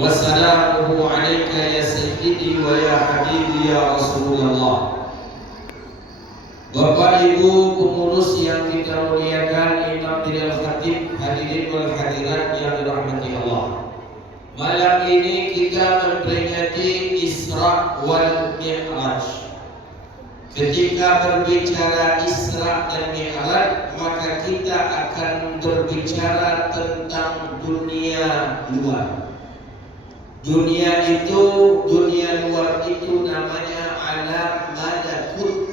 wassalamuhu alaika ya sayyidi wa ya habibi ya Rasulullah. Bapak Ibu pengurus yang kita muliakan, Imam Bidal Khatib, hadirin wal hadirat yang dirahmati Allah. Malam ini kita memperingati Isra wal Mi'raj. Ketika berbicara Isra dan Mi'raj, maka kita akan berbicara tentang dunia luar. Dunia luar itu namanya alam malakut.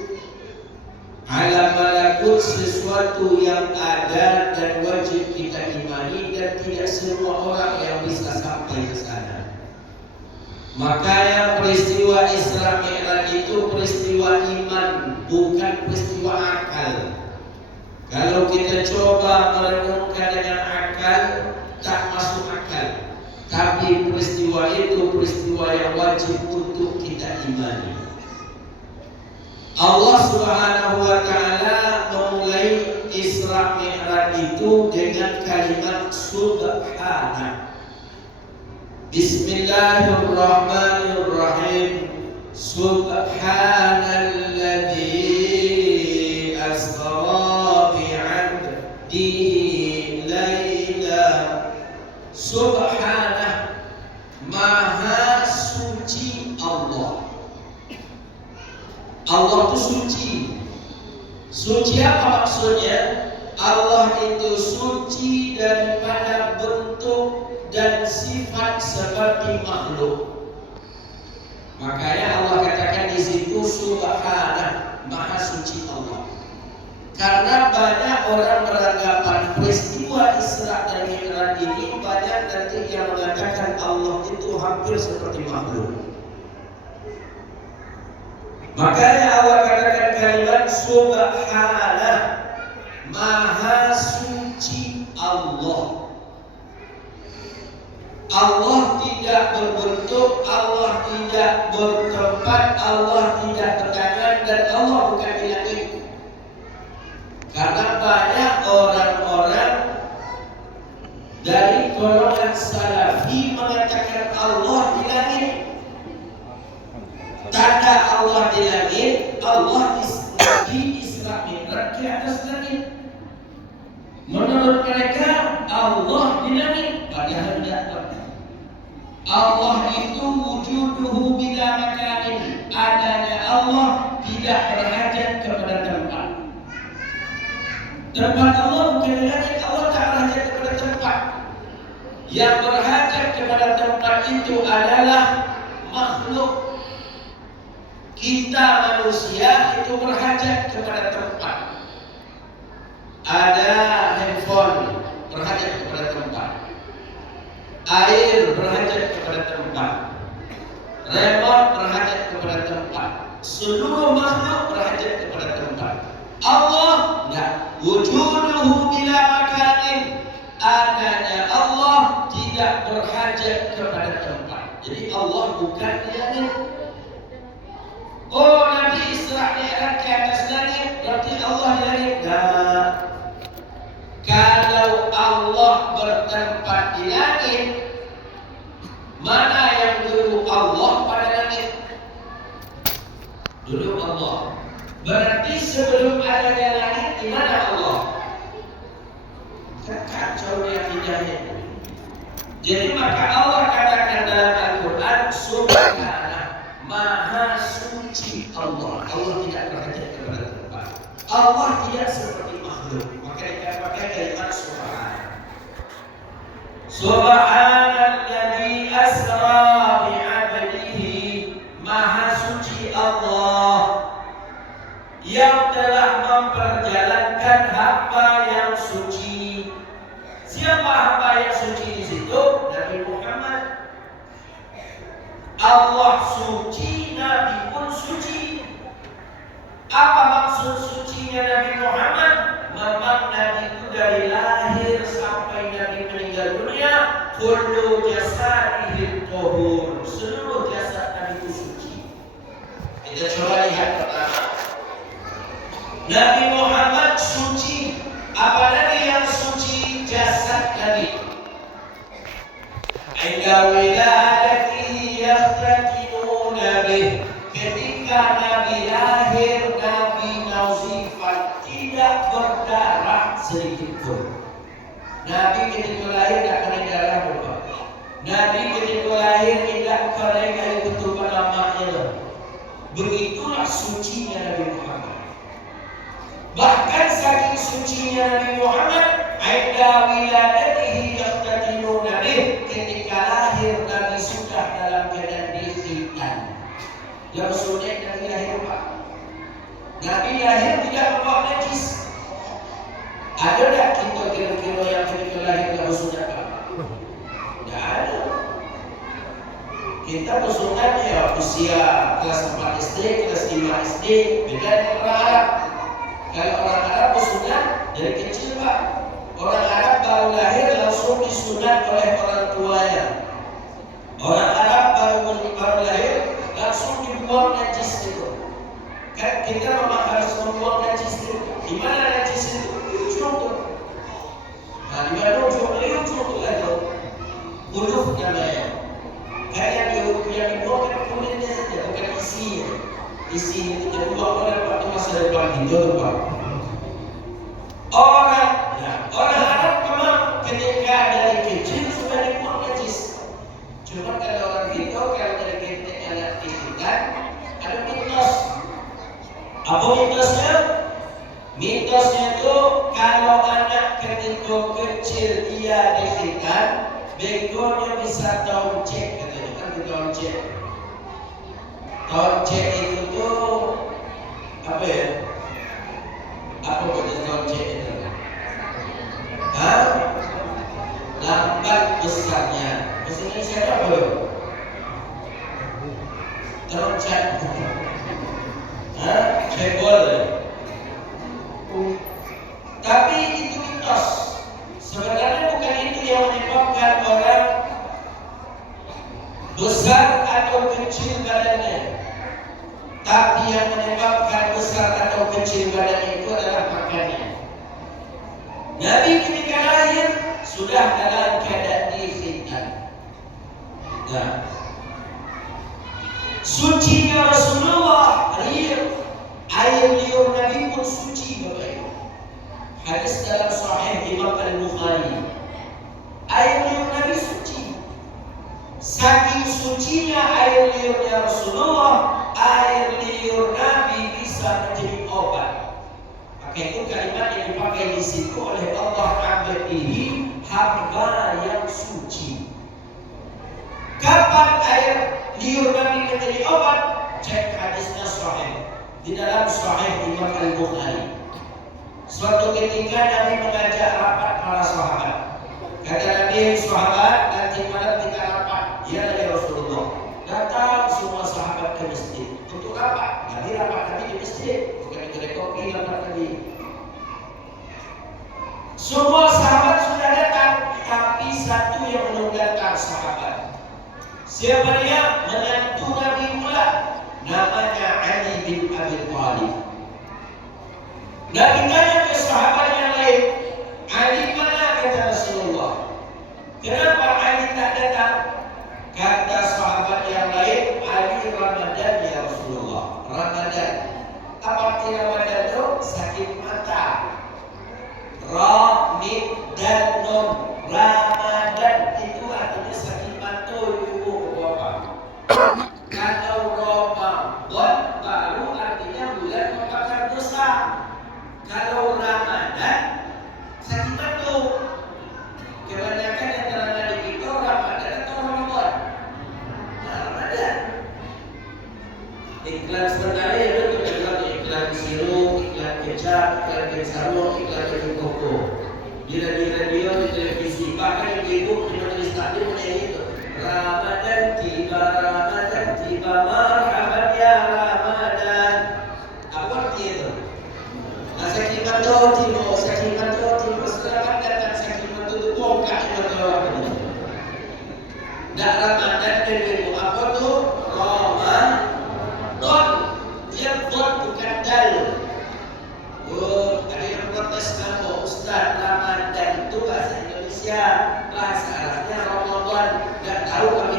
Alam malakut sesuatu yang ada dan wajib kita imani, dan tidak semua orang yang bisa sampai ke sana. Makanya peristiwa Isra Mi'raj itu peristiwa iman, bukan peristiwa akal. Kalau kita coba merenungkan dengan akal, tak masuk akal. Tapi peristiwa itu peristiwa yang wajib untuk kita imani. Allah Subhanahu wa Ta'ala memulai Isra Mi'raj itu dengan kalimat Subhanah. Bismillahirrahmanirrahim. Subhanalladzi asra bi'abdihi laila. Subhanah, maha suci Allah. Allah itu suci. Suci apa maksudnya? Allah itu suci daripada bentuk dan sifat seperti makhluk. Makanya Allah katakan di situ Subhanah, maha suci Allah. Karena banyak orang beranggapan peristiwa Isra dan Mi'raj ini, banyak nanti yang mengatakan Allah itu hampir seperti makhluk. Makanya Allah katakan kalimat Subhanah, maha suci Allah. Allah tidak berbentuk, Allah tidak bertempat, Allah tidak bertangan, dan Allah bukan di langit. Karena banyak orang-orang dari golongan salafi mengatakan Allah di langit. Tanda Allah di langit, Allah di Isra Mi'raj di atas langit. Menurut mereka Allah di langit, padahal tidak. Allah itu wujuduhu bila makanin. Adanya Allah tidak berhajat kepada tempat. Tempat Allah bukan di langit, Allah tak berhajat kepada tempat. Yang berhajat kepada tempat itu adalah makhluk. Kita manusia itu berhajat kepada tempat. Ada handphone berhajat kepada tempat. Air berhajat kepada tempat. Remote berhajat kepada tempat. Seluruh makhluk berhajat kepada tempat. Allah tidak. Wujuduhu bila makanin. Adanya Allah tidak berhajat kepada tempat. Jadi Allah bukan di langit. Oh, Nabi Isra Mi'raj ke atas langit, berarti Allah di langit. Nah, kalau Allah bertempat di langit, mana yang dulu Allah pada langit? Dulu Allah. Berarti sebelum adanya langit, di mana Allah? Kacau dia tidaknya. Jadi maka Allah katakan dalam Al-Quran, Subhanah, maha suci Allah. Allah tidak berhajat kepada tempat. Allah tidak seperti makhluk. Maka dikatakan kalimat Subhanah. Subhanalladzi asra bi'abdihi, maha suci Allah yang telah memperjalankan hamba yang suci. Siapa hamba yang suci di situ? Nabi Muhammad. Allah suci, Nabi pun suci. Apa maksud sucinya Nabi Muhammad? Memang Nabi itu dari lahir sampai Nabi meninggal dunia, kullu jasadihi tahur. Seluruh jasad Nabi itu suci. Kita coba lihat pertama. Nabi Muhammad suci. Apalagi yang suci? Jasad Nabi. Indah wiladatihi yaftatinuna bih. Ketika Nabi lahir, Nabi nauzifat, tidak berdarah sedikit pun. Nabi ketika lahir tak kena darah berapa. Nabi ketika lahir tidak kering air ketuban amaknya. Begitulah sucinya Nabi Muhammad. Bahkan saking sucinya Nabi Muhammad, ainda wiladatihi yaftatinuna bih, ketika lahir Nabi sudah dalam keadaan dikhitan. Yang sunnah Nabi lahir apa? Nabi lahir tidak membawa najis. Ada tak kita kira-kira yang ketika lahir tak bersunat? Tidak ada. Kita bersunat ya usia kelas 4 SD, kelas 5 SD, beda dengan orang Arab. Kalau orang Arab bersunat dari kecil Pak. Orang Arab baru lahir langsung disunat oleh orang tuanya. Orang Arab baru lahir langsung dibuang najis itu. Kan kita memang harus membuang najis itu. Di mana najis itu? Di ujung tu. Nah, di mana ujung tu itu? Uluf namanya. Kayak yang dibuang kan kulitnya saja, bukan isinya. Isi itu dibuang oleh waktu masa depan itu tu Pak. Orang Arab memang ketika dari kecil sudah dibuang najis. Cuma kalau orang kita kalau dari kecil anak dihitan, ada mitos. Apa mitosnya? Mitosnya itu kalau anak ketika kecil dia dihitan, begonya bisa toncek katanya, kan toncek. Toncek itu tuh apa ya? Apa jenis toncek itu? Lambat besarnya. Bahasa Indonesia ada apa? Toncek. Cebol. Tapi itu mitos. Sebenarnya bukan itu yang menyebabkan orang besar atau kecil badannya. Tapi yang menyebabkan besar atau kecil badannya itu adalah makannya. Nabi ketika lahir sudah dalam keadaan dikhitan. Nah, sucinya Rasulullah air liur Nabi pun suci Bapak Ibu. Hadis dalam Sahih Imam Al-Bukhari. Air liur Nabi suci. Saking sucinya air liurnya Rasulullah, air liur Nabi bisa menjadi obat. Maka itu kalimat yang dipakai di situ oleh Allah Abdihi, hamba yang suci. Kapan air liur Nabi menjadi obat? Cek hadisnya Sahih di dalam Sahih Imam Al-Bukhari. Suatu ketika Nabi mengajak rapat para sahabat. Kata Nabi, sahabat, nanti malam kita rapat. Ya Rasulullah. Datang semua sahabat ke masjid untuk rapat. Nabi rapat Nabi di masjid, bukan di kedai kopi rapat Nabi. Semua sahabat sudah datang, tapi satu yang menunggalkan sahabat. Siapa dia? Menantu Nabi pula. Namanya Ali bin Abi Thalib. Nabi tanya ke sahabat yang lain, Ali mana? Kata Rasulullah. Kenapa Ali tak datang? Kata sahabat yang lain, Ali Ramadan ya Rasulullah. Ramadan. Apa arti Ramadan itu? Sakit mata. Ramadan. Ramadan itu artinya sakit mata. Ibu apa? Kalau Ramadan baru artinya bulan membakar dosa. Kalau Ramadan sakit mata. Kebanyakan yang terang di kita Ramadan atau Ramadan. Ramadan. Iklan sementara ya betul, iklan sirup, iklan kecap, iklan kecap, iklan baju koko. Di radio, di televisi, bahkan di ibu di majelis taklim itu. Ramadan tiba, marhaban ya Ramadan. Apa arti itu? Nah, sakit mata tiba, selamat datang sakit mata itu bongkar mata. Dak Ramadan dari apa tu? Ramadan. Dia bukan dal. Oh, ada yang protes nama Ustaz, Ramadan itu bahasa Indonesia, bahasa Arabnya Ramadan. Tak tahu kami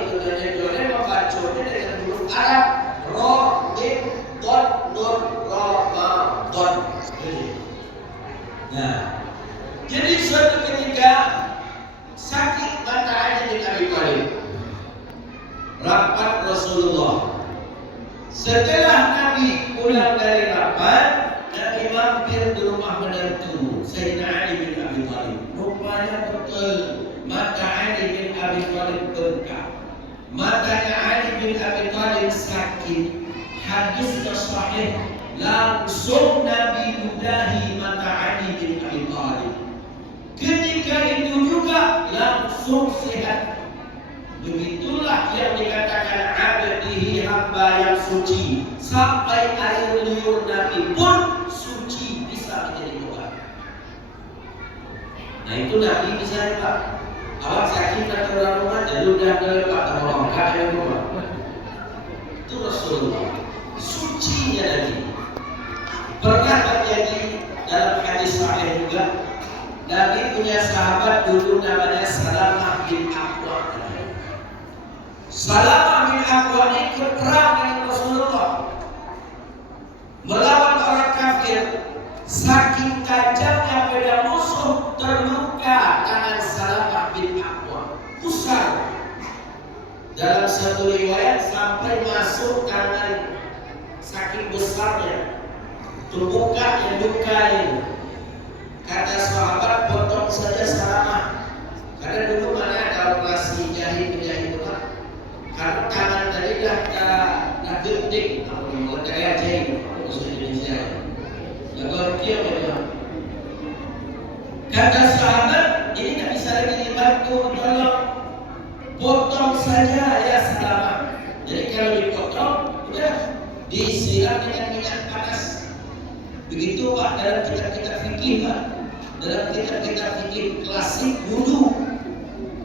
Setelah Nabi pulang dari rapat, Nabi mampir di rumah menantu Sayyidina Ali bin Abi Thalib. Rupanya betul mata Ali bin Abi Thalib bengkak. Matanya Ali bin Abi Thalib sakit. Hadisnya sahih. Langsung Nabi ludahi mata Ali bin Abi Thalib. Ketika itu juga langsung sehat. Begitulah yang dikatakan abdihi, hamba yang suci. Sampai air liur Nabi pun suci, bisa menjadi obat. Nah itu Nabi bisa Pak. Awak sakit atau orang rumah jadi udah Pak orang kaya rumah. Itu Rasulullah. Sucinya Nabi. Pernah terjadi dalam hadis sahih juga. Nabi punya sahabat dulu namanya Salamah bin Aqwa. Salamah bin Aqwa ikut perang dengan Rasulullah melawan orang kafir. Saking tajamnya pedang musuh, terluka tangan Salamah bin Aqwa, pusar. Dalam satu riwayat sampai masuk tangan, saking besarnya tumbukanya luka ini. Kata sahabat, potong saja Salamah, karena dulu mana ada operasi jahit penjahit itu Pak. Karena tangan tadi dah genting, kalau kayak jahit, bahasa Indonesia. Lalu dia bilang, kata sahabat, ini tak bisa lagi dibantu, tolong potong saja ya Salamah. Jadi kalau dipotong, udah disiram dengan minyak panas. Begitu Pak dalam kitab-kitab fikih Pak. Dalam kitab-kitab fikih klasik dulu,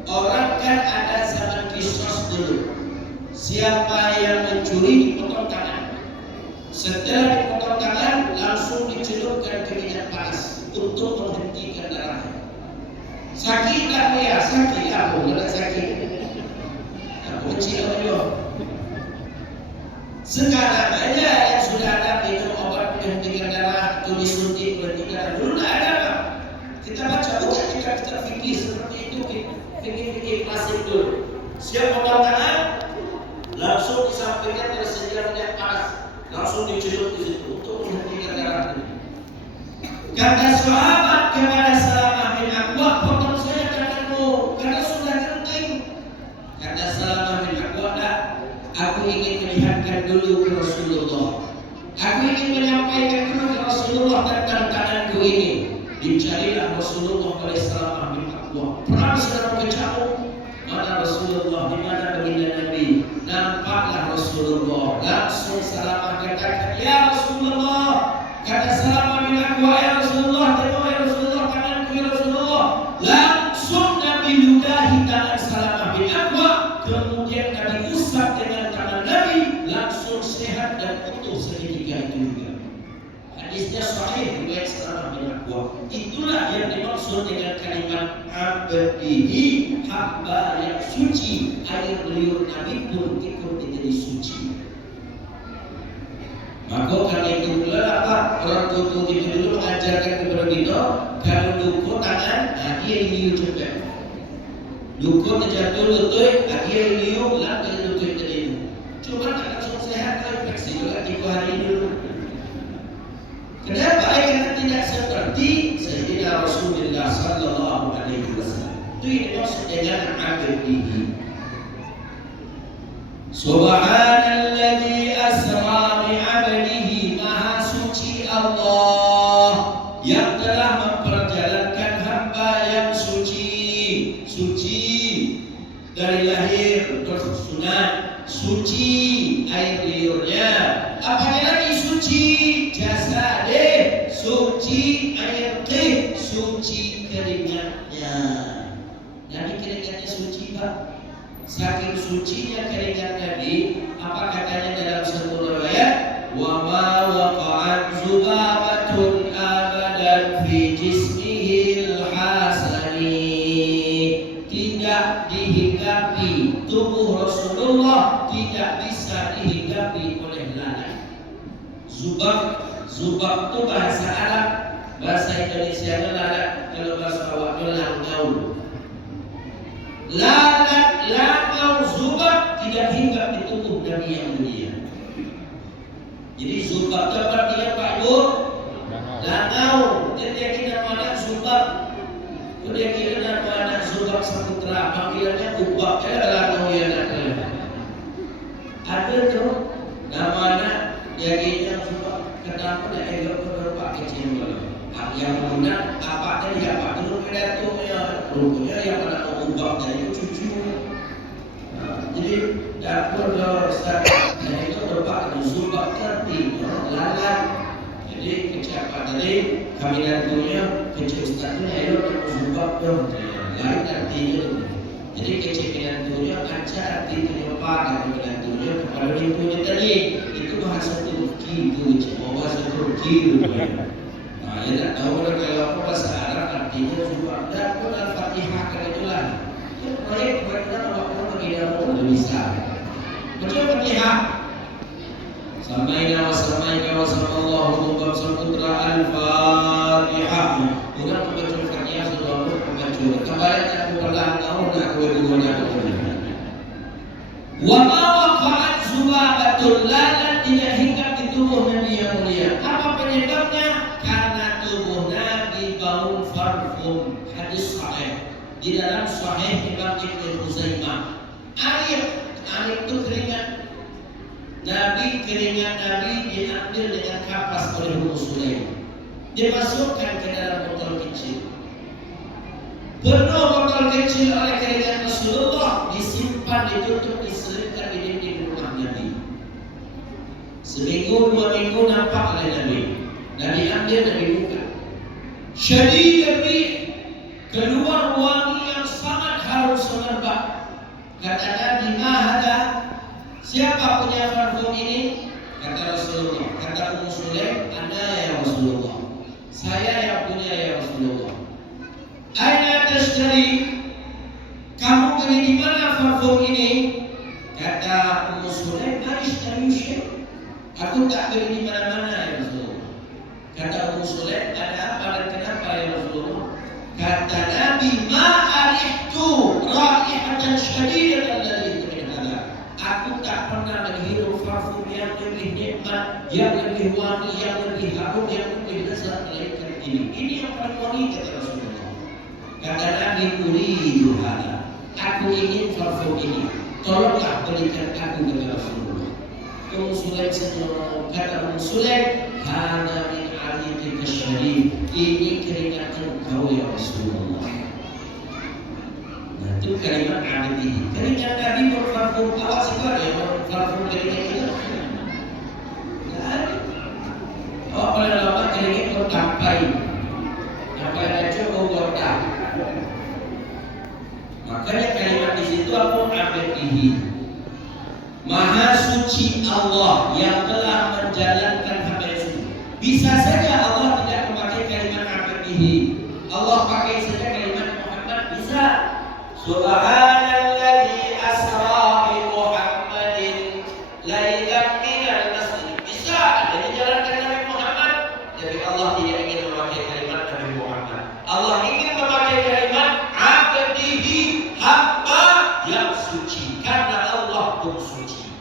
orang kan ada zaman kisos dulu. Siapa yang mencuri dipotong tangan. Setelah dipotong tangan langsung dicelupkan ke minyak panas untuk menghentikan darahnya. Sakit tak ya? Sakit aku, tidak sakit. Aku kecil juga. Sekarang aja yang sudah ada minum obat penghentikan darah, tulis suntik penghentikan darah. Dulu tak ada Pak. Kita baca bukan kitab-kitab fikih seperti itu, fikih klasik dulu. Siap potong tangan, langsung di sampingnya tersedia minyak panas, langsung dicelup di situ untuk menghentikan darah ini. Kata sahabat kepada Salamah bin Aqwa, potong saja tanganmu karena sudah genting. Kata Salamah bin Aqwa, aku ingin melihatkan dulu ke Rasulullah. Aku ingin menyampaikan dulu ke Rasulullah tentang tanganku ini. Dicarilah Rasulullah oleh Salamah bin Aqwa. Perang sedang berkecamuk. Mana Rasulullah, di mana baginda Nabi? Nampaklah Rasulullah. Langsung Salamah katakan, ya Rasulullah. Kata Salamah bin Aqwa, ya Rasulullah, tengok ya Rasulullah, tanganku ya Rasulullah. Langsung Nabi ludahi tangan Salamah bin Aqwa. Kemudian Nabi usap dengan tangan Nabi, langsung sehat dan utuh seketika itu juga. Hadisnya sahih riwayat Salamah bin Aqwa. Itulah yang dimaksud dengan kalimat abdihi, hamba yang suci. Air liur Nabi pun ikut menjadi suci. Maka karena itu pula apa orang tua kita dulu mengajarkan kepada kita, kalau luka tangan, dia liur cepat. Luka terjatuh lutut, dia liur langkah lutut tadi. Cuma tak langsung sehat kalau infeksi juga 3 hari dulu. Kenapa? Karena tidak seperti Sayyidina Rasulullah sallallahu alaihi wasallam. Itu yang dimaksud dengan abdihi. Subhanalladzi asra bi 'abdihi, maha suci Allah yang telah memperjalankan hamba yang suci. Suci dari lahir bersunat, suci air liurnya. Apanya lagi suci? Jasade, suci air qih, suci keringatnya. Nabi keringatnya suci Pak. Saking sucinya keringat Nabi, apa katanya dalam satu riwayat, wa ma waqa'at zubabatun abadan fi jismihil hasani. Tidak dihinggapi tubuh Rasulullah, tidak bisa dihinggapi oleh lalat. Zubab itu bahasa Arab, bahasa Indonesia lalat, kalau bahasa awak langau. Lalat, langau, zubab tidak hinggap di tubuh Nabi yang mulia. dapur Ustaz, dan itu bapak musibah kerti lalat. Jadi kecapa tadi kami nantunya kecil Ustaznya itu musibah lain artinya. Jadi kecil nantunya kaca artinya apa kami nantunya kepada itu tadi itu bahasa Turki itu bahasa Turki. Nah, ya tak tahu kalau bahasa Arab artinya musibah. Dapur Al-Fatihah kan itulah. Proyek kita kalau kita mau bisa. Macam Fatihah. Samaina wa samaika wa sallallahu wa putra Al-Fatihah. Bukan membaca Fatihah sudah membaca. Kabarnya aku pernah tahu nak kedua-duanya aku. Wa ma waqa'at zubabatul lalat tidak hinggap di tubuh Nabi yang mulia. Apa penyebabnya? Karena tubuh Nabi bau parfum. Hadis sahih. Di dalam Sahih Imam Ibnu Khuzaimah, air itu keringat Nabi diambil dengan kapas oleh Ummu Sulaim, dimasukkan ke dalam botol kecil, penuh botol kecil oleh keringat Rasulullah, disimpan, ditutup, diselipkan di dinding rumah Nabi. Seminggu, 2 minggu nampak oleh Nabi. Nabi ambil, Nabi buka. Syadid keluar wangi yang sangat harum semerbak. Kata Nabi, "Mahada?" Siapa punya parfum ini? Kata Rasulullah. Kata Ummu Sulaim, "Ana ya Rasulullah." Saya yang punya ya Rasulullah. "Aina tashtari?" Kamu beli di mana parfum ini? Kata Ummu Sulaim, "Ma ashtari syai'." Aku tak beli di mana-mana ya Rasulullah. Kata Ummu Sulaim, "Ada apa dan kenapa ya Rasulullah?" Kata Nabi, "Ma'arihtu raihatan syadidatan ladhi min hadha." Aku tak pernah menghirup parfum yang lebih nikmat, yang lebih wangi, yang lebih harum, yang lebih lezat melainkan ini. Ini yang paling wangi, kata Rasulullah. Kata Nabi, "Uridu hadha." Aku ingin parfum ini. Tolonglah berikan aku, kata Rasulullah. Ummu Sulaim senyum. Kata Ummu Sulaim, "Hada min alitika syarif." Ini keringat engkau ya Rasulullah. Nah, itu kalimat abadi. Keringat Nabi berparfum. Awak siapa ya berparfum keringat kita? Tidak ada. Awak pada lama keringat kau tampai. Sampai ada cukup tak. Makanya kalimat di situ aku abadihi. Maha suci Allah yang telah menjalankan hamba itu. Bisa saja Allah tidak memakai kalimat abadihi. Allah pakai saja kalimat Muhammad, bisa. Subhanalladzi asra bi Muhammadin lailan minal masjid. Bisa ada dijalankan Nabi Muhammad, tapi Allah tidak ingin memakai kalimat Nabi Muhammad. Allah ingin memakai kalimat abadihi, hamba yang suci, karena Allah pun suci.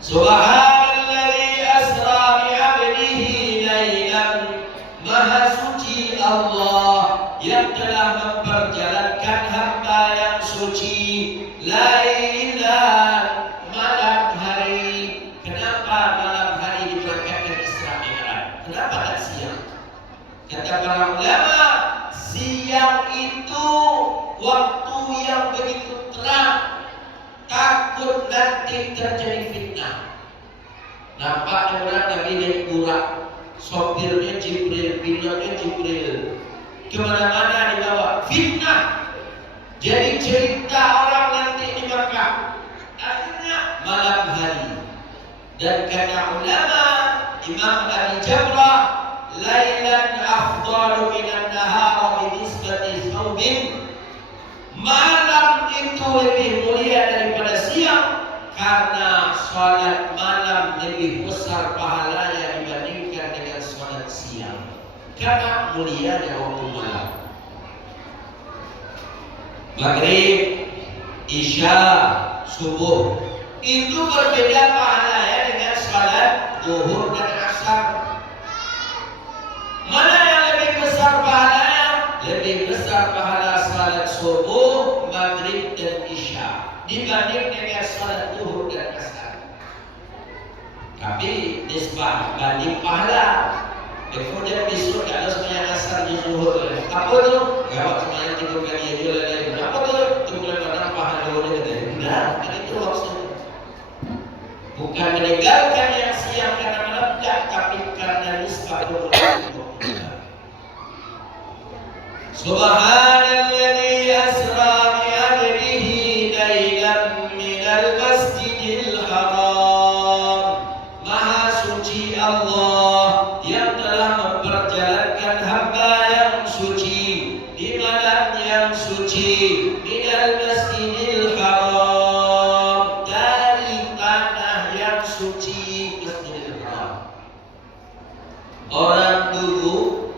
Subhanalladzi asra bi 'abdihi lailan. Maha suci Allah yang telah memperjalankan hamba yang suci lailan, malam hari. Kenapa malam hari diberangkatkan Isra Mi'raj? Kenapa tak siang? Kata para ulama, siang itu waktu yang begitu terang, takut nanti terjadi fitnah. Nampak orang Nabi naik burak, sopirnya Jibril, pilotnya Jibril, kemana-mana dibawa, fitnah. Jadi cerita orang nanti di Makkah. Akhirnya malam hari. Dan kata ulama Imam Abi Jamrah, lailan afdalu minan nahar bi nisbati thawbin. Malam itu lebih mulia daripada siang, karena salat malam lebih besar pahalanya dibandingkan dengan salat siang. Karena mulianya waktu malam. Maghrib, Isya, subuh itu berbeda pahalanya dengan salat zuhur dan asar. Mana yang lebih besar pahalanya? Lebih besar pahala salat subuh, maghrib dan isya dibanding dengan salat zuhur dan asar. Tapi nisbah banding pahala. Kemudian besok ada semuanya asar di zuhur. Apa tu? Jawab semuanya 3 kali aja lah. Apa tu? Itu bulan mana pahala dulu katanya. Enggak, bukan itu maksudnya. Bukan meninggalkan yang siang karena malam, enggak, tapi karena nisbah Subhanalladzi asra bi 'abdihi lailan minal masjidil haram. Maha suci Allah yang telah memperjalankan hamba yang suci di malam yang suci minal masjidil haram, dari tanah yang suci Masjidil Haram. Orang dulu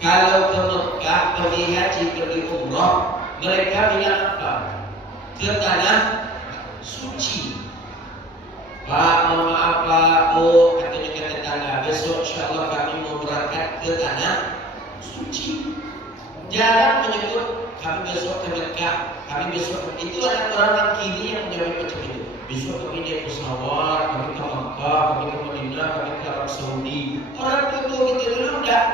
kalau ke Mekah pergi haji, pergi umrah, mereka bilang apa? Ke tanah suci. Pak, mohon maaf Pak, katanya ke tetangga, besok insyaAllah kami mau berangkat ke tanah suci. Jarang menyebut kami besok ke Mekah, kami besok ke... Itu ada orang kini yang menjawab macam itu. Besok kami naik pesawat, kami ke Mekah, kami ke Madinah, kami ke Arab Saudi. Orang dulu gitu dulu enggak.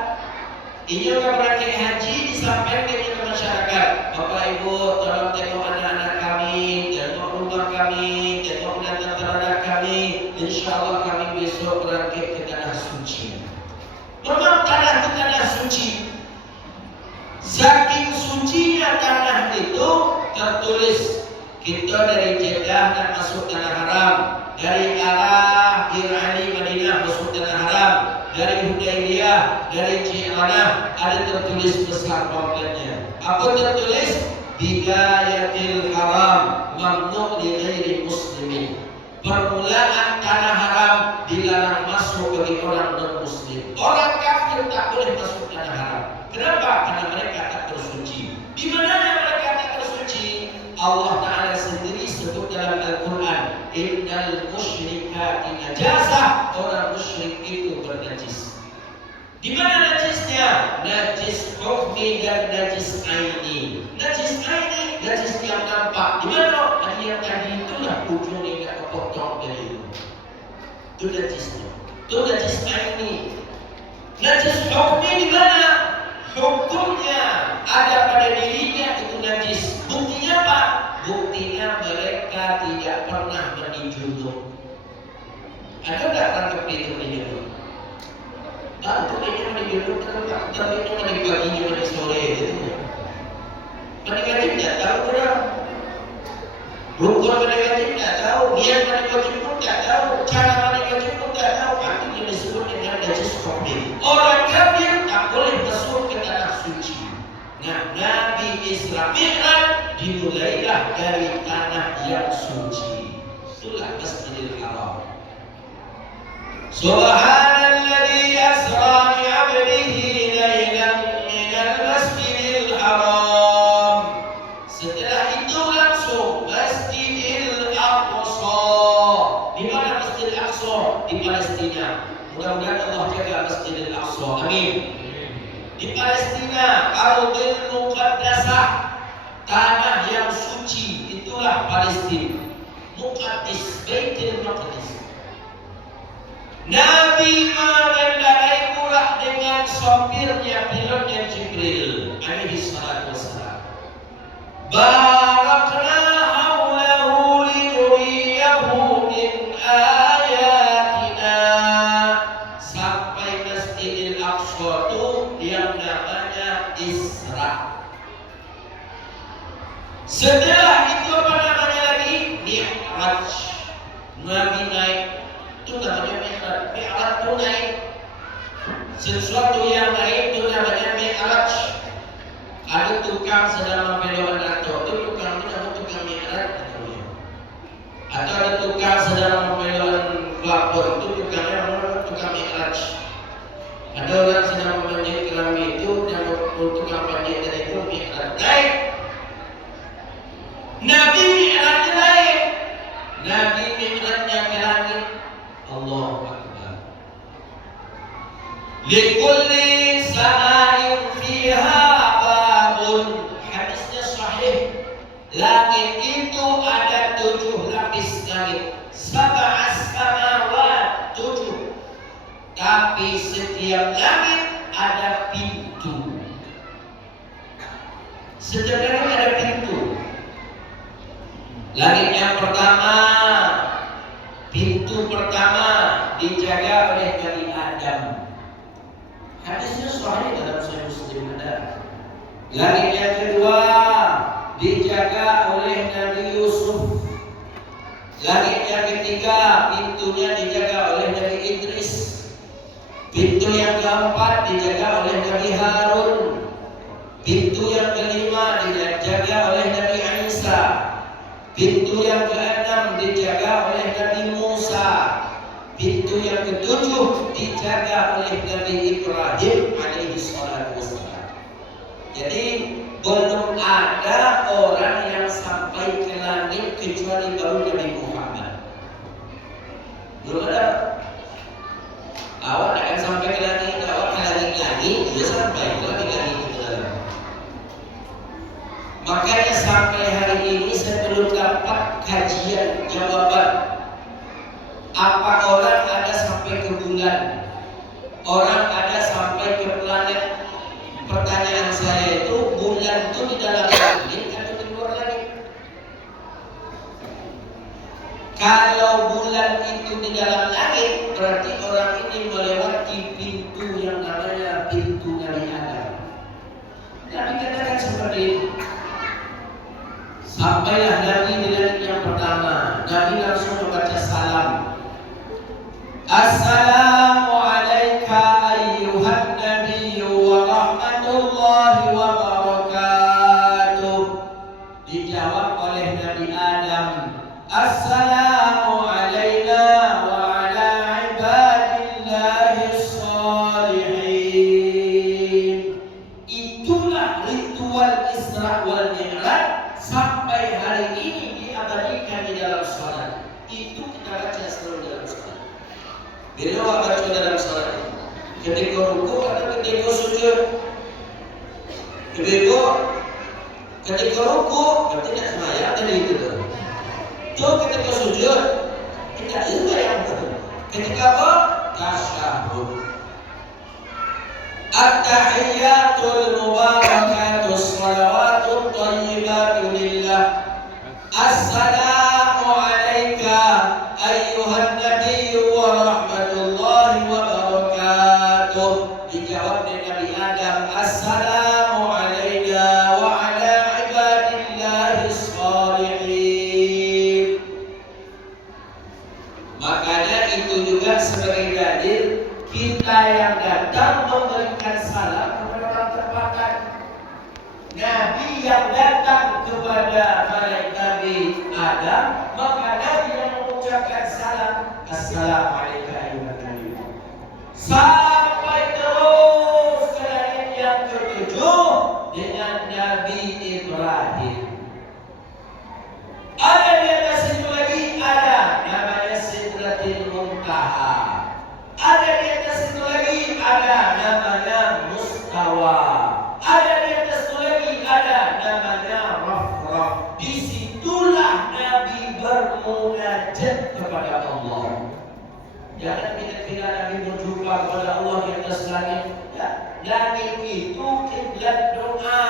Ini orang berangkat haji disampaikan ke masyarakat. Bapak Ibu tolong tengok anak-anak kami, tengok rumah kami, tengok anak-anak kami. InsyaAllah kami besok berangkat ke tanah suci. Memang tanah itu tanah suci. Saking sucinya tanah itu tertulis kita dari Jeddah dan masuk tanah haram, dari arah Irani Madinah masuk tanah haram, dari Hudaybiyah, dari Ji'ranah ada tertulis besar pamfletnya. Apa tertulis? Bidayatil haram mamnu' li ghairi muslimin. Permulaan tanah haram dilarang masuk bagi orang non-muslim. Orang kafir tak boleh masuk tanah haram. Kenapa? Karena mereka tak bersuci. Di mana mereka tak bersuci? Allah Ta'ala sendiri sebut dalam Al-Quran, innal musyrikati najasah. Orang musyrik itu bernajis. Di mana najisnya? Najis hukmi dan najis aini. Najis aini, najis yang nampak. Di mana? Ada yang tadi itulah ujungnya tidak kepotong dari itu. Itu najisnya. Itu najis aini. Najis hukmi di mana? Hukumnya ada pada dirinya itu najis. Buktinya apa? Buktinya mereka tidak pernah mandi junub. Ada tak tangkap itu mandi junub? Tak, itu kayaknya mandi junub tapi itu mandi paginya, mandi sore itu. Mandi wajib tak tahu orang. Rukun mandi wajib tak tahu. Niat mandi wajib pun tak tahu. Cara mandi wajib pun tak tahu. Itu yang disebut dengan najis hukmi. Orang kafir tak boleh masuk ke tanah suci. Nah, Nabi Isra Mi'raj dimulailah dari tanah yang suci. Itulah Masjidil Haram. Subhanalladzi asra bi 'abdihi lailan minal Masjidil Haram. Setelah itu langsung Masjidil Aqsa. Di mana Masjidil Aqsa? Di Palestina. Mudah-mudahan Allah jaga Masjidil Aqsa. Amin. Di Palestina, Ardul Muqaddasah, tanah yang suci, itulah Palestina. Muqaddis, Baitul Maqdis. Nabi mengendarai burak dengan sopirnya, pilotnya Jibril alaihi salatu wassalam. Barakna haulahu linuriyahu min ayatina. Sampai Masjidil Aqsa itu yang namanya Isra. Setelah itu apa namanya lagi? Mi'raj. Nabi naik, itu namanya Mi'raj. Mi'raj itu naik. Sesuatu yang naik itu namanya Mi'raj. Ada tukang sedang membelokkan atau itu tukang itu namanya tukang Mi'raj. Atau ada tukang sedang membelokkan pelapor, itu tukangnya namanya tukang Mi'raj. Ada orang sedang memanjat keramik itu dan untuk kampanye dan itu Mi'raj naik. Nabi Mi'raj naik. Nabi Mi'rajnya ke langit. Allahu Akbar. Likulli sama'in fiha babun. Hadisnya sahih. Langit itu ada 7 lapis langit. Sab'as samawat, 7. Tapi setiap langit ada pintu. Setiap langit ada pintu. Langit yang pertama, pintu pertama dijaga oleh Nabi Adam. Hadisnya sahih dalam Sahih Muslim ada. Langit yang kedua dijaga oleh Nabi Yusuf. Langit yang ketiga pintunya dijaga oleh Nabi Idris. Pintu yang keempat dijaga oleh Nabi Harun. Pintu yang kelima dijaga oleh Nabi Isa. Pintu yang keenam dijaga oleh Nabi Musa. Pintu yang ketujuh dijaga oleh Nabi Ibrahim alaihi salatu wassalam. Jadi belum ada orang yang sampai ke langit kecuali baru Nabi Muhammad. Belum ada. Awak akan sampai ke langit, awak ke langit-langit, dia sampai ke langit-langit itu dalam. Makanya sampai hari ini saya belum dapat kajian jawaban. Apa orang ada sampai ke bulan? Orang ada sampai ke planet? Pertanyaan saya itu, bulan itu di dalam langit atau di luar langit? Kalau bulan itu di dalam langit, berarti orang ini melewati pintu yang namanya pintu Nabi Adam. Nabi katakan seperti itu. Sampailah Nabi di langit yang pertama. Nabi langsung membaca salam. Assalamu alayka ayyuhan nabiyyu wa rahmatullahi wa barakatuh. Dijawab oleh Nabi Adam, Assalamu alayna wa ala ibadillahis salihin. Itulah ritual Isra wal Mi'raj sampai hari ini diabadikan di dalam salat. Itu kita baca selalu dalam salat. Bila baca dalam salat, ketika rukuk atau ketika sujud. Ketika rukuk berarti tidak sembahyang tadi itu tuh. Ketika sujud tidak sembahyang tuh. Ketika apa? Tasyahud. At-tahiyyatul mubarakatus shalawatut thayyibatu lillah. Assalamu alayka ayyuhan nabiyyu wa rahmatullahi wa barakatuh. Dijawab oleh Nabi Adam, Assalamu alayna wa ala ibadillahis salihin. Makanya itu juga sebagai dalil kita yang datang memberikan salam kepada orang terdekat. Nabi yang datang kepada Nabi Adam, maka Nabi yang mengucapkan salam, Assalamualaikum warahmatullahi wabarakatuh. Sampai terus ke langit yang ketujuh dengan Nabi Ibrahim. Ada di atas itu lagi, ada namanya Sidratil Muntaha. Ada di atas itu lagi, ada namanya Mustawa. Ada di atas itu lagi, ada namanya Rafraf. Disitulah Nabi bermunajat kepada Allah. Jangan kita kira Nabi berjumpa kepada Allah di atas langit. Ya, langit itu kiblat doa,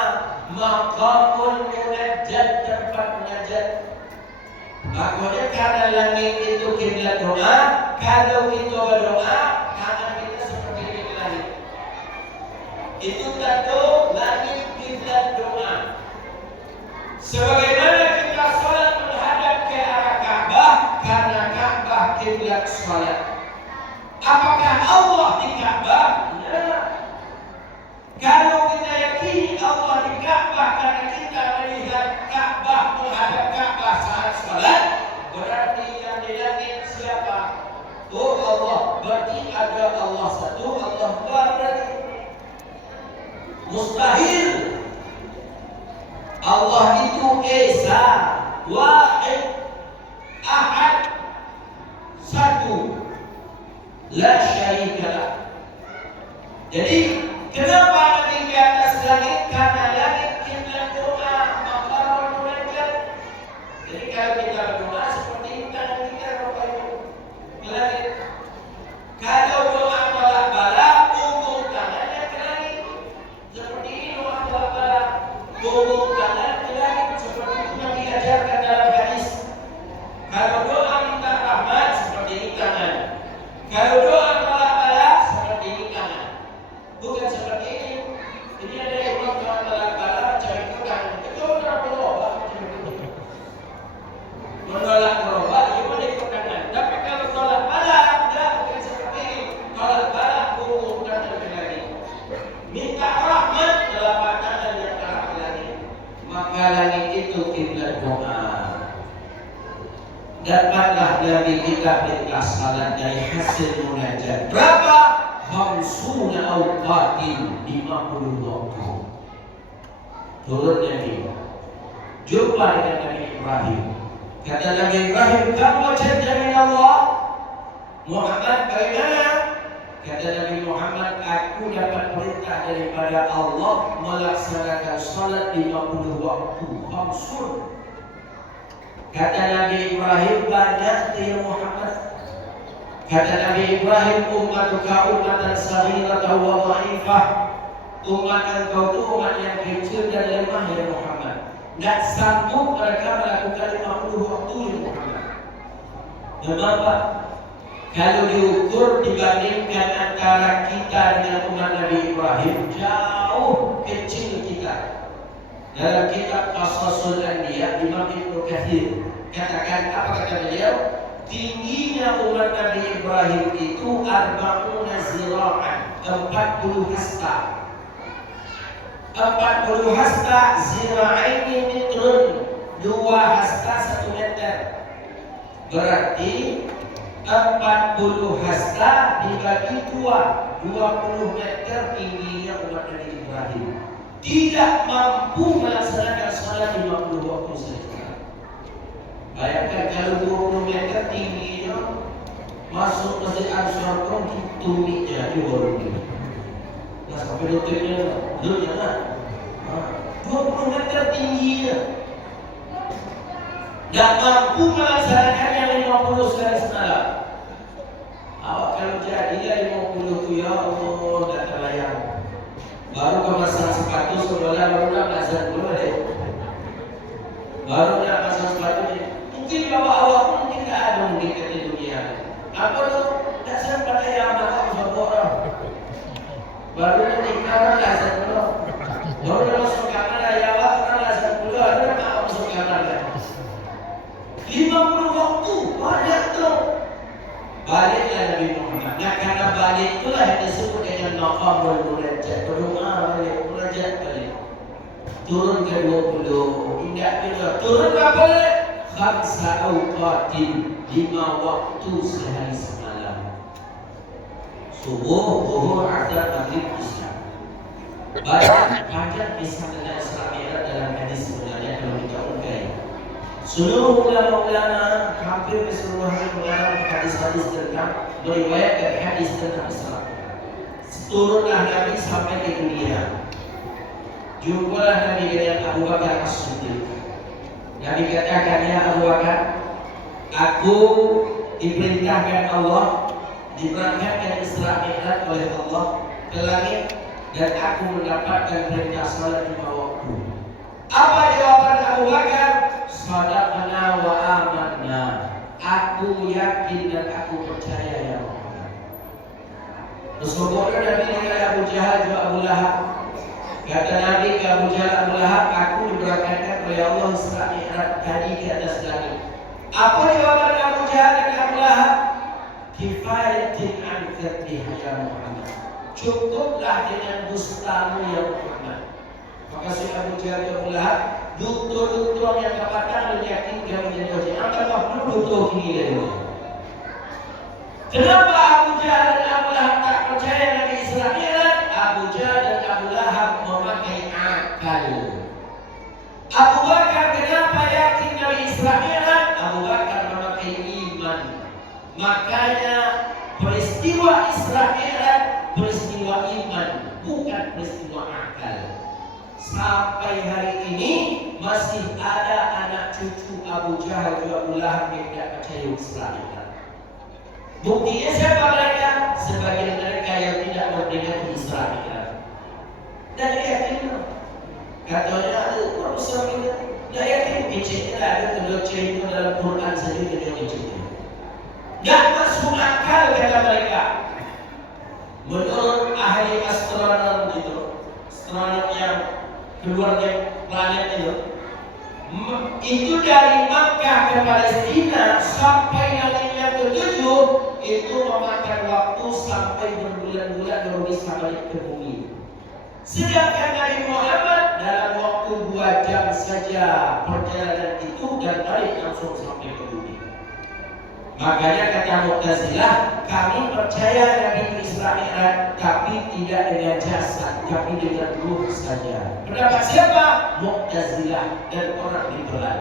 maqamul munajat, tempat munajat. Makanya karena langit itu kiblat doa, kalau kita berdoa, tangan kita seperti ini ke langit. Itu tentu langit kiblat doa. Sebagaimana kita salat menghadap ke arah Ka'bah, karena Ka'bah kiblat salat. Apakah Allah di Ka'bah? Ya. Kalau kita yakini Allah di Ka'bah karena kita melihat Ka'bah menghadap Ka'bah saat salat, berarti yang di langit siapa? Oh Allah. Berarti ada Allah satu, Allah dua berarti. Mustahil. Allah itu Esa, Wahid, Ahad, satu, la syarikalah. Jadi kenapa Nabi ke atas langit? Karena langit kiblat doa, maqamul munajat. Jadi kalau kita berdoa seperti ini, tangan kita Bapak Ibu ke langit. Kalau doa tolak bala, punggung tangannya ke langit. Seperti ini doa tolak bala, punggung tangan ke langit. Seperti itu yang diajarkan dalam hadis. tolak gerobak, ya boleh ikut kanan. Tapi kalau tolak balak, tidak bukan seperti ini. Tolak balak, punggung kanan ke lagi. Minta rahmat, telapak tangan yang arah ke langit. Maka langit itu kiblat doa. Dapatlah dari kita perintah salat dari hasil munajat. Berapa? Khamsuna awqatin, 50 waktu. Turun Nabi, jumpa dengan Nabi Ibrahim. Kata Nabi Ibrahim, kamu wajahnya min Allah. Muhammad bagaimana? Kata Nabi Muhammad, aku dapat perintah daripada Allah melaksanakan salat 50 waktu. Khamsun. Kata Nabi Ibrahim, banyak ya Muhammad. Kata Nabi Ibrahim, ummatuka ummatan saghiratan wa dha'ifah. Umat engkau itu umat yang kecil dan lemah ya Muhammad. Tak sanggup mereka melakukan 50 waktu ya Muhammad. Kenapa? Kalau diukur dibandingkan antara kita dengan umat Nabi Ibrahim, jauh kecil kita. Dalam kitab Qasasul Anbiya, Imam Ibnu Katsir katakan, apa kata beliau? Tingginya umat Nabi Ibrahim itu 40 zira'an, 40 hasta. 40 hasta, zira'aini mitrun, 2 hasta 1 meter. Berarti 40 hasta dibagi 2, 20 meter tingginya umat Nabi Ibrahim. Tidak mampu melaksanakan salat 50 waktu saja. Bayangkan kalau 20 meter tingginya, masuk Masjid Al-Syarqah tumitnya di warung ini. Nah sampai lututnya, lah. 20 meter tingginya. Tak mampu melaksanakan yang 50 sekali semalam. Awak kalau jadilah 50 tu ya Allah, tak terlayang. Baru memasang sepatu sebelah baru nak azan dulu deh. Baru nak pasang sepatu ni. Mungkin bawa awak pun mungkin tak ada mungkin di dunia. Apa tu? Tak sempat ayam makan sama orang. Baru nak nikah nak azan dulu. Baru nak masuk kamar ayam awak nak azan dulu. Baru nak masuk kamar dah. 50 waktu banyak tu. Baliklah Nabi Muhammad. Nah karena balik itulah yang disebut dengan naqamul munajat. Berdoa balik, munajat balik. Turun ke 20. Indah kita. Turun berapa balik? Khamsa awqatin, 5 waktu sehari semalam. Subuh, zuhur, asar, maghrib, isya. Banyak panjang kisah tentang Isra Mi'raj dalam hadis sebenarnya kalau kita ungkai. Seluruh ulama-ulama hampir keseluruhan mengarang hadis-hadis tentang meriwayatkan hadis tentang Isra. Turunlah Nabi sampai ke dunia. Jumpalah Nabi dengan Abu Bakar As-Siddiq. Nabi katakan, ya Abu Bakar, aku diperintahkan Allah, diberangkatkan Isra Mi'raj oleh Allah ke langit, dan aku mendapatkan perintah salat 5 waktu. Apa jawaban Abu Bakar? Sadaqana wa amanna. Aku yakin dan aku percaya ya Muhammad. Bersama Nabi dengan Abu Jahal dan Abu Lahab. Kata Nabi ke Abu Jahal, Abu Lahab, aku diberangkatkan oleh Allah Isra Mi'raj tadi di atas langit. Apa jawaban Abu Jahal dan Abu Lahab? Kifayatin an kadhiha ya Muhammad. Cukuplah dengan dustamu ya Muhammad. Maka si Abu Jahal dan Abu Lahab, doktor-doktor yang kapatan meyakinkan menjadi wajib. Apa perlu doktor ini dari mana? Kenapa Abu Jahal dan Abu Lahab tak percaya Nabi Isra Mi'raj? Abu Jahal dan Abu Lahab memakai akal. Abu Bakar kenapa yakin Nabi Isra Mi'raj? Abu Bakar memakai iman. Makanya peristiwa Isra Mi'raj peristiwa iman, bukan peristiwa akal. Sampai hari ini masih ada anak cucu Abu Jahal dan Abu Lahab yang tidak percaya Isra Mi'raj. Buktinya siapa mereka? Sebagian mereka yang tidak memperingati Isra Mi'raj. Dan yakin katanya ada orang Isra Mi'raj. Dan yakin kecilnya ada kedua cerita dalam Quran saja kedua kecilnya. Tidak masuk akal kata mereka. Menurut ahli astronom itu, astronom yang keluar dari planet itu, Itu dari Makkah ke Palestina sampai yang ketujuh itu memakan waktu sampai berbulan-bulan baru bisa balik ke bumi. Sedangkan Nabi Muhammad dalam waktu 2 jam saja perjalanan itu dan balik langsung sampai ke bumi. Makanya kata Mu'tazilah, kami percaya Nabi Isra Mi'raj tapi tidak dengan jasad, tapi dengan ruh saja. Pendapat siapa? Mu'tazilah dan orang liberal.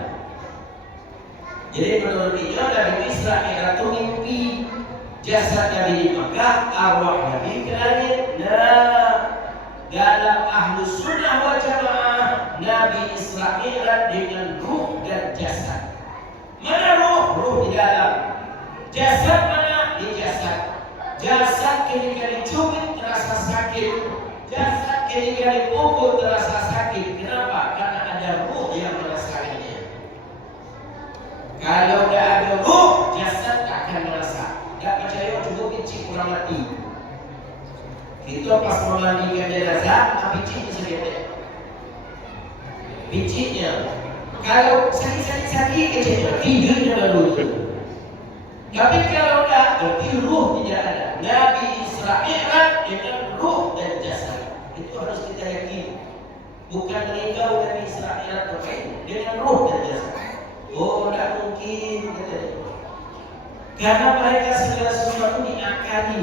Jadi menurut dia Nabi Isra Mi'raj itu mimpi, jasad Nabi di Makkah, arwah Nabi ke langit. Nah, dalam Ahlus Sunnah wal Jamaah, Nabi Isra Mi'raj dengan ruh dan jasad. Mana ruh? Ruh di dalam. Jasad mana? Di jasad. Jasad ketika dicubit terasa sakit. Jasad ketika dipukul terasa sakit. Kenapa? Karena ada ruh yang merasakannya. Kalau tidak ada ruh, jasad tak akan merasa. Tak percaya cukup pincik orang mati. Itu pas memandikan jenazah, pincik bisa lihat. Pinciknya. Kalau sakit-sakit kecil, tidurnya baru itu. Tapi kalau tidak, berarti ruh tidak ada. Nabi Isra Mi'raj dengan ruh dan jasad. Itu harus kita yakini. Bukan meninggal Nabi Isra Mi'raj dengan ruh dan jasad. Oh, tidak mungkin. Karena mereka segala sesuatu diakali.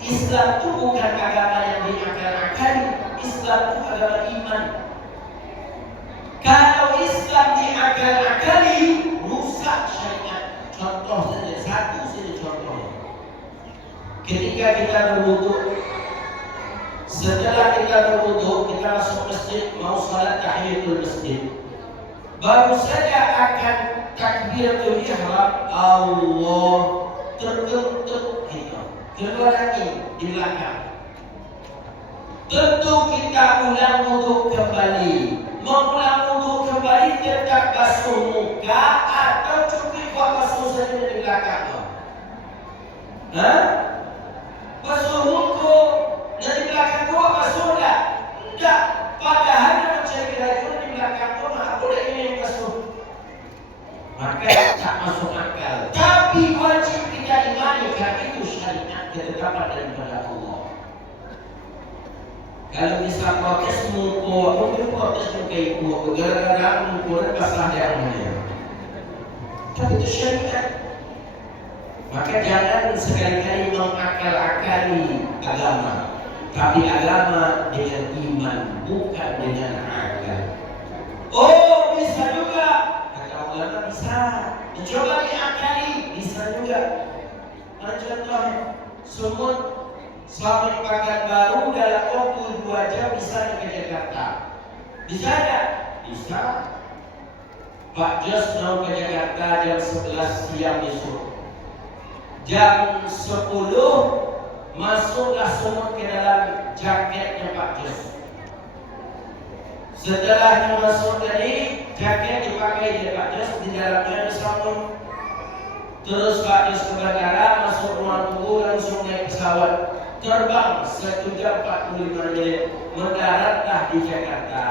Islam itu bukan agama yang diakal-akali. Islam itu agama iman. Kalau Islam diakal-akali, rusak syariat. Contoh saja, satu saja contohnya. Ketika kita berwudu, setelah kita berwudu, kita masuk masjid, mau salat tahiyatul masjid. Baru saja akan takbiratul ihram, Allah terbentuk kita. Keluar angin di belakang. Tentu kita ulang wudu kembali. Mengulang wudu kembali tetap basuh muka atau cukup buat basuh saja di belakang? Basuh muka dan di belakang tu basuh tak? Tidak. Padahal nak mencari kerajuan di belakang tu aku dah ingin basuh. Maka tak masuk akal. Tapi wajib kita imani kerana itu syariat ketetapan daripada Allah. Kalau bisa protes muka, mungkin protes muka ibu, gara-gara muka pasal yang mulia. Tapi itu syariat. Maka jangan sekali-kali mengakal-akali agama. Tapi agama dengan iman, bukan dengan akal. Oh, bisa juga. Kata ulama bisa. Dicoba diakali, bisa juga. Mana contohnya? Semut Selamat Pekanbaru dalam waktu 2 jam bisa ke Jakarta. Bisa tak? Bisa. Pak Jos mau ke Jakarta jam 11 siang besok. Jam 10 masuklah semut ke dalam jaketnya Pak Jos. Setelahnya masuk tadi, jaket dipakai oleh Pak Jos, di dalamnya ada sabun. Terus Pak Jos ke bandara, masuk ruang tunggu, langsung naik pesawat. Terbang 1 jam 45 menit, mendaratlah di Jakarta.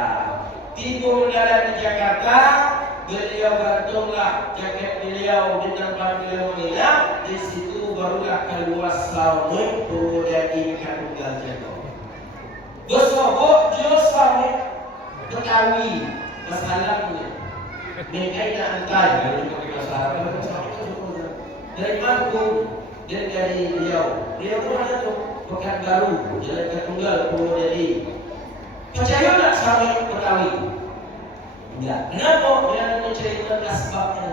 Tiba mendarat di Jakarta, beliau gantunglah jaket beliau di tempat beliau menginap. Di situ barulah keluar Assalamualaikum kemudian Tunggal Jatuh. Bersobok Josami Betawi masalahnya. Mengkaitkan antar dari bahasa Arab dari Mangkung dan dari Riau. Riau itu mana tu? Pekanbaru, Jalan Tunggal Purwodadi. Percaya tak sama Betawi? Tidak. Kenapa? Dia menceritakan sebabnya.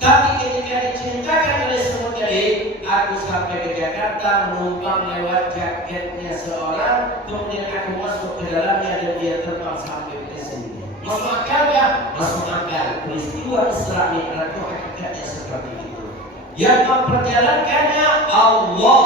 Tapi ketika diceritakan oleh semua tadi, aku sampai ke Jakarta menumpang lewat jaketnya seorang, kemudian aku masuk ke dalamnya dan dia terbang sampai ke sini. Masuk akal tak? Masuk akal. Peristiwa Isra Mi'raj itu hakikatnya seperti itu. Yang memperjalankannya Allah,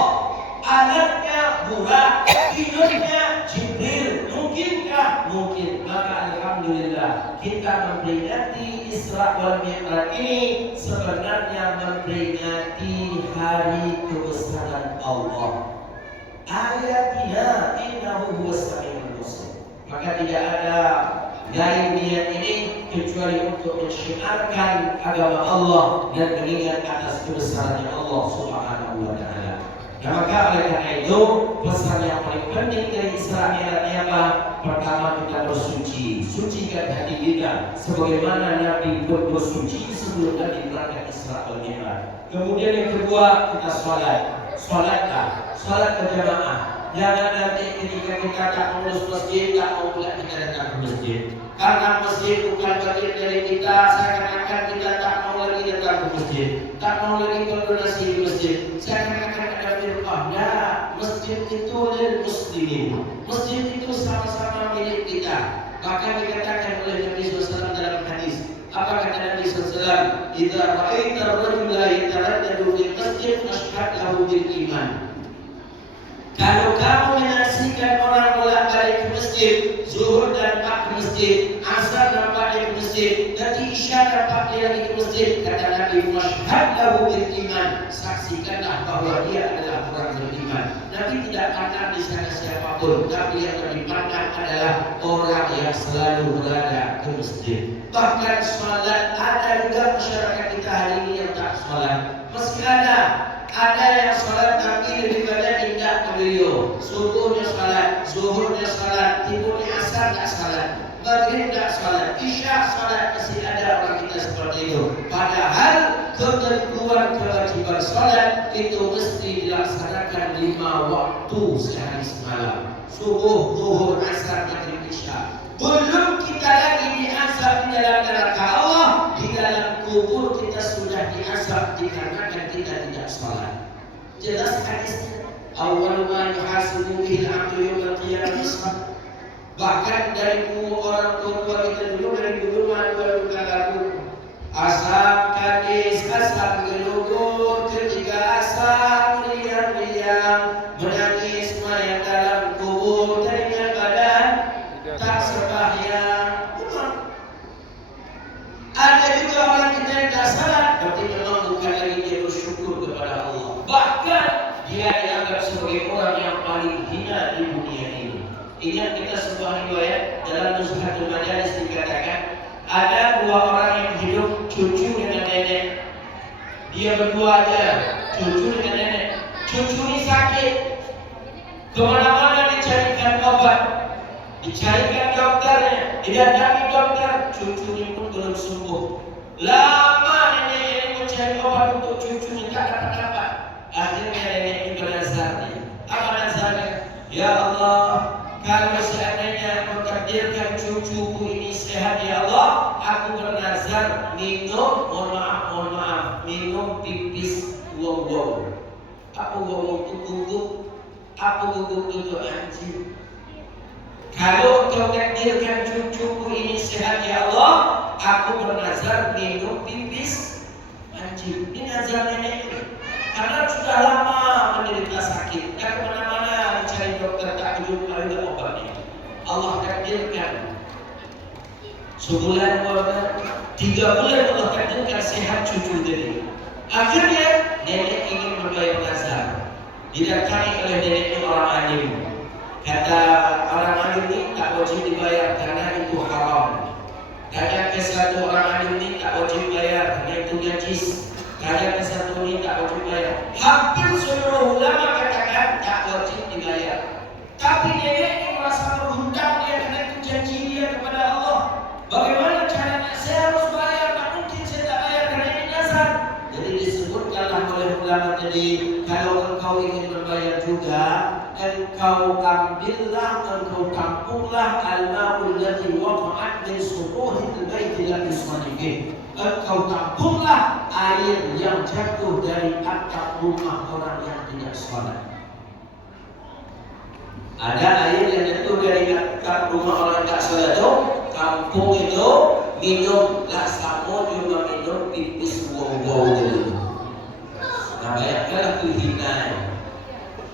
anaknya Burak, hidupnya Jibril. Mungkinkah? Mungkin. Maka alhamdulillah kita memperingati Isra wal Mi'raj ini sebenarnya memperingati hari kebesaran Allah. Ayatina innahu huwas samiul basir. Maka tidak ada lain niat ini kecuali untuk mensyiarkan agama Allah dan mengingat atas kebesarannya Allah Subhanahu wa taala. Nah, maka oleh karena itu pesan yang paling penting dari Isra Mi'raj apa? Pertama, kita bersuci, sucikan hati kita sebagaimana Nabi pun bersuci sebelum Nabi berangkat Isra Mi'raj. Kemudian yang kedua, kita sholat berjamaah. Jangan nanti ketika kita tak mengurus masjid, tak mau pula kita datang ke masjid. Karena masjid bukan bagian dari kita, seakan-akan kita tak mau lagi datang ke masjid, tak mau lagi berdonasi di masjid. Seakan-akan ada firqah. Ya, masjid itu lil muslimin. Masjid itu sama-sama milik kita. Maka dikatakan oleh Nabi SAW dalam hadis. Apa kata Nabi SAW? Idza ra'aita ar-rajula yataraddadu fil masjid fashhad lahu bil iman. Kalau kamu menyaksikan orang bolak-balik ke masjid, zuhur dan nampak ke masjid, asar nampak dia ke masjid, nanti isya nampak dia lagi ke masjid, kata Nabi, fashhad lahu bil iman, saksikanlah bahwa dia adalah orang beriman. Nabi tidak pandang di sana siapapun, tapi yang dipandang adalah orang yang selalu berada ke masjid. Bahkan sholat, ada juga masyarakat kita hari ini yang tak sholat. Meski ada yang sholat tapi lebih banyak tidak ke beliau. Subuhnya sholat, zuhurnya sholat, timurnya asar tak sholat, maghrib tak sholat, isya sholat. Masih ada orang kita seperti itu. Padahal ketentuan kewajiban sholat itu mesti dilaksanakan 5 waktu sehari semalam. Subuh, zuhur, asar, maghrib, isya. Belum kita lagi diazab di dalam neraka Allah, di dalam kubur kita sudah diazab dikarenakan kita tidak sholat. Jelas hadisnya. Awal ma yuhasibu bihi al-'abdu yawm al-qiyamah. Bahkan dari orang tua kita dulu, dari dulu malu lalu asap kadis, asap gelugur, ketika asap meriang-riang, menangis mayat dalam kubur, teringat badan tak sembahyang. Ada juga orang kita yang tak salat, berarti memang bukan lagi dia bersyukur kepada Allah. Bahkan dia dianggap sebagai orang yang paling hina di dunia ini. Ingat kita sebuah riwayat dalam Nuzhatul Majalis dikatakan ada 2 orang yang hidup cucu dengan nenek. Dia berdua aja, cucu dengan nenek. Cucu ini sakit, kemana-mana dicarikan obat, dicarikan dokternya, didatangi dokter, cucu ini pun belum sembuh. Lama nenek ini mencari obat untuk cucunya, tak dapat. Akhirnya nenek ini bernazar. Apa nazarnya? Ya Allah, kalau seandainya Engkau takdirkan cucuku ini sehat ya Allah, aku bernazar minum, mohon maaf, minum pipis wong-wong. Apa wong-wong itu guguk? Apa guguk itu anjing? Kalau Engkau takdirkan cucuku ini sehat ya Allah, aku bernazar minum pipis anjing. Ini nazar nenek. Karena sudah lama menderita sakit, dan kemana-mana mencari dokter tak jumpa juga obatnya. Allah takdirkan sebulan, 3 bulan Allah takdirkan sehat cucu tadi. Akhirnya nenek ingin membayar nazar. Didatangi oleh neneknya orang alim. Kata orang alim ini tak wajib dibayar karena itu haram. Tanya ke satu orang alim ini tak wajib bayar karena itu najis. Tanya ke satu ini tak wajib bayar. Hampir seluruh ulama katakan tak wajib dibayar. Tapi nenek yang merasa berhutang dia karena itu janji dia kepada Allah. Bagaimana caranya? Saya harus bayar, tak mungkin saya tak bayar karena ini nazar. Jadi disebutkanlah oleh ulama tadi, kalau engkau ingin membayar juga, engkau ambillah, engkau tampunglah al-ma'ul ladzi waqa'at min suruhil baiti ladzi sadiqin. Engkau tampunglah air yang jatuh dari atap rumah orang yang tidak sholat. Ada air yang jatuh dari atap rumah orang yang tidak sholat itu, tampung itu, minumlah sama juga minum pipis wow-wow dulu. Nah, bayangkanlah kehinaan.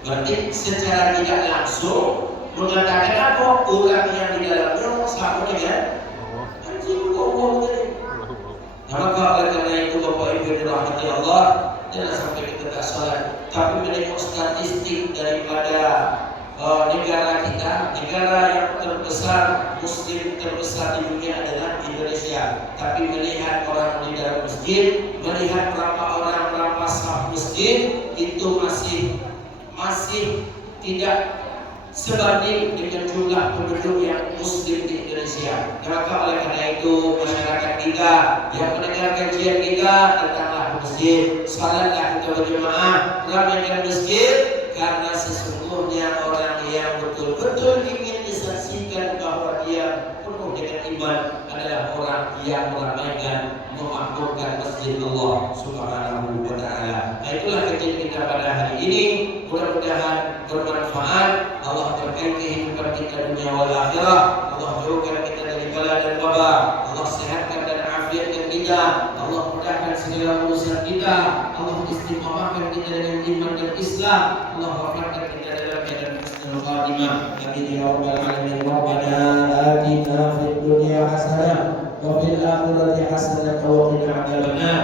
Berarti secara tidak langsung mengatakan apa? Orang yang di dalamnya sama dengan anjing wow-wow tadi. Nah, maka oleh karena itu Bapak Ibu yang dirahmati Allah, jangan sampai kita tak sholat, tapi menengok statistik daripada negara kita, negara yang terbesar, Muslim terbesar di dunia adalah Indonesia. Tapi melihat orang di dalam masjid, melihat berapa orang merampas saf masjid, itu masih tidak sebanding dengan jumlah penduduk yang Muslim di Indonesia. Maka oleh karena itu masyarakat kita yang mendengar kajian kita, datanglah ke masjid, salatlah kita berjemaah, ramaikan masjid. Karena sesungguhnya orang yang betul-betul ingin disaksikan bahwa dia penuh dengan iman adalah orang yang meramaikan, memakmurkan masjid Allah Subhanahu wa Ta'ala. Nah, itulah kajian kita pada hari ini. Mudah-mudahan bermanfaat. Allah berkahi kehidupan kita dunia wal akhirah. Allah jauhkan kita dari bala dan wabah. Allah sehatkan dan afiatkan kita. Allah mudahkan segala urusan kita. Allah istiqamahkan kita dengan iman dan Islam. Allah wafatkan kita dalam keadaan husnul khatimah. Amin ya rabbal alamin. Rabbana atina fid dunya hasanah wa fil akhirati hasanah wa qina adzabannar.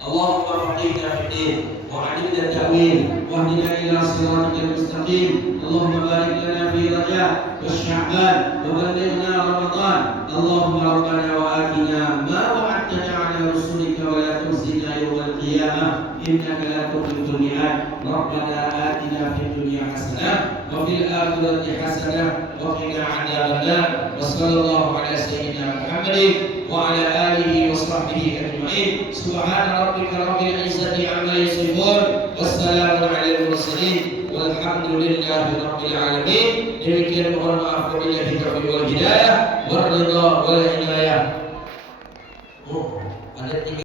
Allahumma faqihna fid din wa 'allimna at-ta'wil wa hdina ila siratikal mustaqim. Allahumma barik lana fi Rajab wa Sya'ban wa ballighna Ramadan. Allahumma rabbana wa atina ma wa'adtana 'ala rusulika wa la tukhzina yawmal qiyamah innaka la tukhliful mi'ad. Rabbana atina fid dunya hasanah wa fil akhirati hasanah wa qina adzabannar. Wa sallallahu ala sayyidina Muhammadin wa ala alihi wa sahbihi ajma'in. Subhana rabbika rabbil izzati amma yasifun. Wassalamu alal mursalin walhamdulillahi rabbil alamin. Demikian mohon maaf wabillahi taufiq wal hidayah war ridha wal inayah. Ada